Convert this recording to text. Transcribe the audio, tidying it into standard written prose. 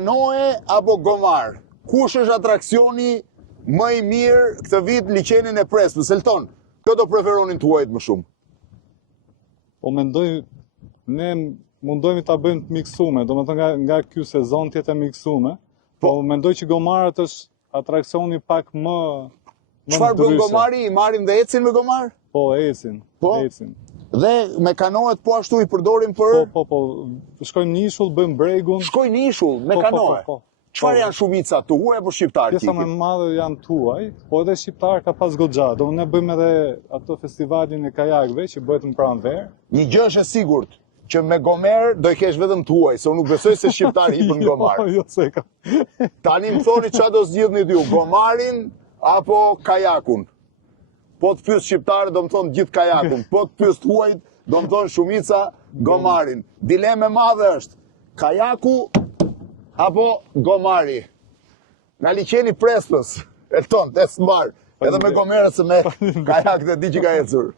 Kanoe apo gomar? Kush është atraksioni më i mirë këtë vit në liçenin e Prespës? Elton, kë do preferonin tuajt më shumë? Po mendoj, ne mundohemi ta bëjmë të miksume, domethënë nga ky sezon të jetë miksume. Po mendoj që gomarët është atraksioni pak më Çfarë bën gomari? I marrin dhe ecin me gomar? Po, ecin. Po? Ecin. Dhe me kanoet po ashtu i përdorim për... Po. Shkojmë në ishull, bëjmë bregun. Shkojnë në ishull me kanoe? Çfarë janë shumica tuaj apo shqiptar? Pjesa më e madhe janë tuaj, po edhe shqiptar ka pas goxha. Do ne bëjmë edhe ato festivalin e kajakëve që bëhet në pranverë. Një gjë është e sigurt, që me gomer do i kesh vetëm tuaj, se unë nuk besoj se shqiptar hipën gomar. Jo, se ka. Tani më thoni çfarë do zgjidhni ju, gomarin apo kajakun? Po të pyes shqiptarët do më thonë gjithë kajakun, po të pyes tuajt do më thonë shumica gomarin. Dileme madhe është, kajaku apo gomari? Nga liçeni Prespës, Elton, të smar, edhe me gomerës e me kajak dhe di që ka ecur.